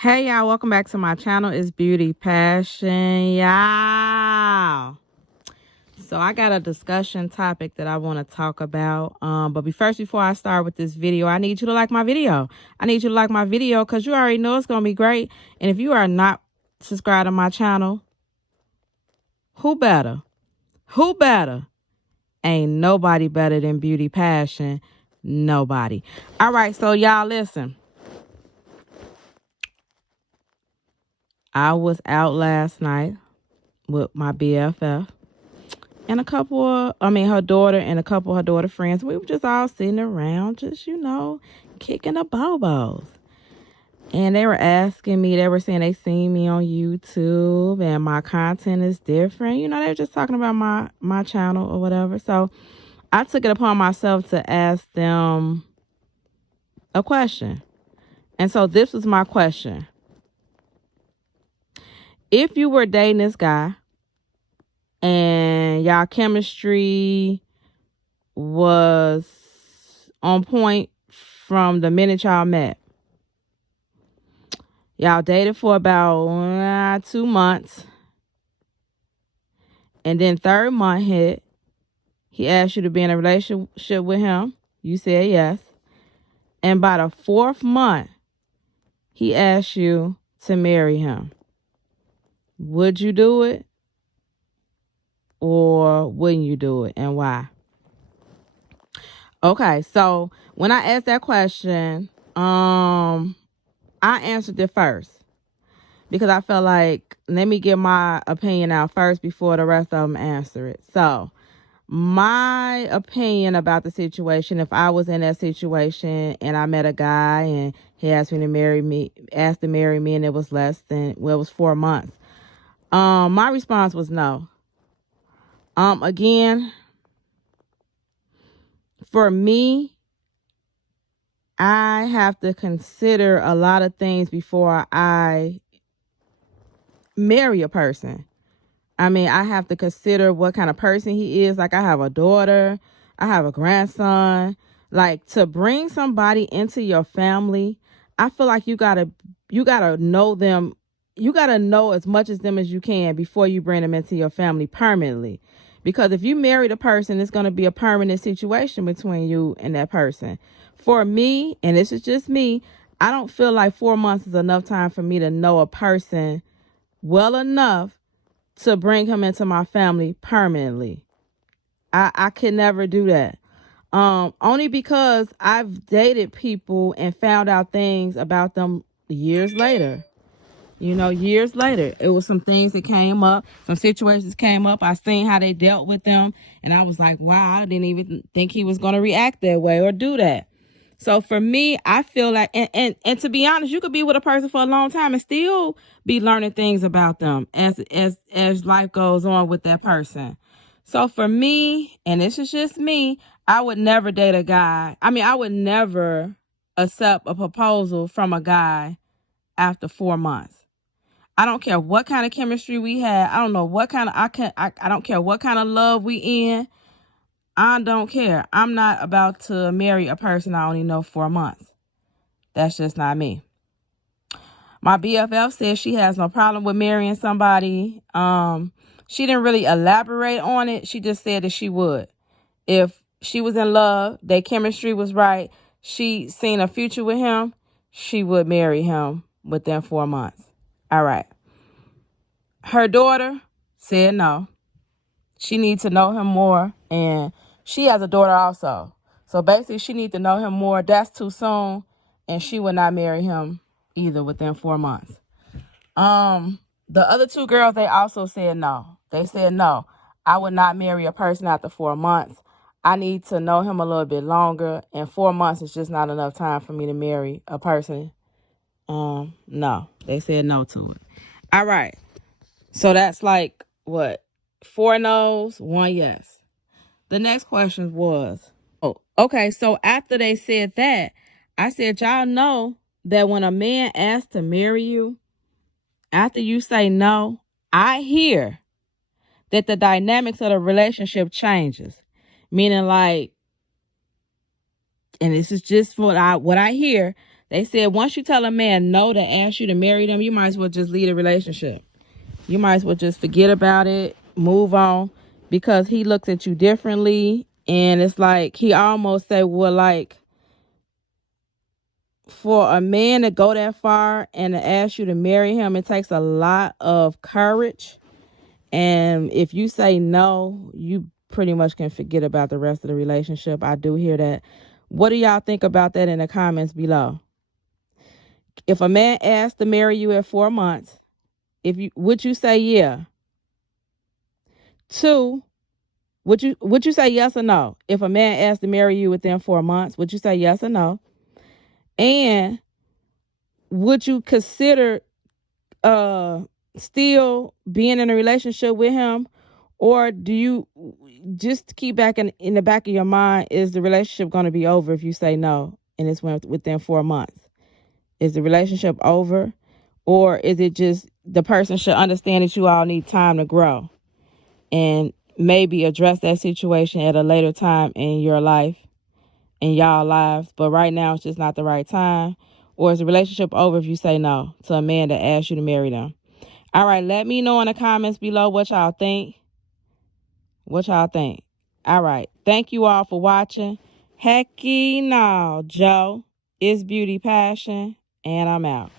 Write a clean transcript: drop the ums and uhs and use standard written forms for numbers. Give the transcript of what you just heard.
Hey y'all, welcome back to my channel. It's Beauty Passion, y'all. So I got a discussion topic that I want to talk about. But before I start with this video, I need you to like my video. I need you to like my video because you already know it's gonna be great. And if you are not subscribed to my channel, who better? Who better? Ain't nobody better than Beauty Passion. Nobody. All right, so y'all listen. I was out last night with my BFF and her daughter and a couple of her daughter friends. We were just all sitting around, just, kicking the bobos. And they were asking me, they were saying they seen me on YouTube and my content is different. They were just talking about my channel or whatever. So I took it upon myself to ask them a question. And so this was my question. If you were dating this guy and y'all chemistry was on point from the minute y'all met, y'all dated for about 2 months, and then 3rd month hit, he asked you to be in a relationship with him. You said yes. And by the 4th month, he asked you to marry him. Would you do it? Or wouldn't you do it? And why? Okay, so when I asked that question, I answered it first because I felt like, let me get my opinion out first before the rest of them answer it. So my opinion about the situation, if I was in that situation and I met a guy and he asked to marry me, and it was it was 4 months. My response was no. Again, for me, I have to consider a lot of things before I marry a person. I mean, I have to consider what kind of person he is. Like, I have a daughter, I have a grandson. Like, to bring somebody into your family, I feel like you gotta know them. You gotta know as much as them as you can before you bring them into your family permanently. Because if you marry the person, it's gonna be a permanent situation between you and that person. For me, and this is just me, I don't feel like 4 months is enough time for me to know a person well enough to bring him into my family permanently. I could never do that. Only because I've dated people and found out things about them years later. Years later, it was some things that came up, some situations came up. I seen how they dealt with them, and I was like, wow, I didn't even think he was going to react that way or do that. So for me, I feel like, and to be honest, you could be with a person for a long time and still be learning things about them as life goes on with that person. So for me, and this is just me, I would never date a guy. I mean, I would never accept a proposal from a guy after 4 months. I don't care what kind of chemistry we had. I don't know what kind of, I don't care what kind of love we in. I don't care. I'm not about to marry a person I only know 4 months. That's just not me. My BFF says she has no problem with marrying somebody. She didn't really elaborate on it. She just said that she would. If she was in love, their chemistry was right, she seen a future with him, she would marry him within 4 months. All right. Her daughter said no. She needs to know him more, and she has a daughter also. So basically, she needs to know him more. That's too soon, and she would not marry him either within 4 months. The other 2 girls, they also said no. They said no. I would not marry a person after 4 months. I need to know him a little bit longer, and 4 months is just not enough time for me to marry a person. No, they said no to it. All right. So that's like what? 4 no's, 1 yes. The next question was, okay, so after they said that, I said, y'all know that when a man asks to marry you, after you say no, I hear that the dynamics of the relationship changes. Meaning, like, and this is just what I hear, They said once you tell a man no to ask you to marry them, you might as well just leave the relationship. You might as well just forget about it, move on, because he looks at you differently. And it's like he almost said, well, like, for a man to go that far and to ask you to marry him, it takes a lot of courage. And if you say no, you pretty much can forget about the rest of the relationship. I do hear that. What do y'all think about that in the comments below? If a man asks to marry you at 4 months, would you say yeah? 2, would you say yes or no? If a man asks to marry you within 4 months, would you say yes or no? And would you consider still being in a relationship with him? Or do you just keep back in the back of your mind, is the relationship going to be over if you say no and it's within 4 months? Is the relationship over? Or is it just the person should understand that you all need time to grow and maybe address that situation at a later time in your life, in y'all lives, but right now it's just not the right time? Or is the relationship over if you say no to a man that asks you to marry them? All right, let me know in the comments below what y'all think. All right, thank you all for watching. Hecky no, Joe. It's Beauty Passion, and I'm out.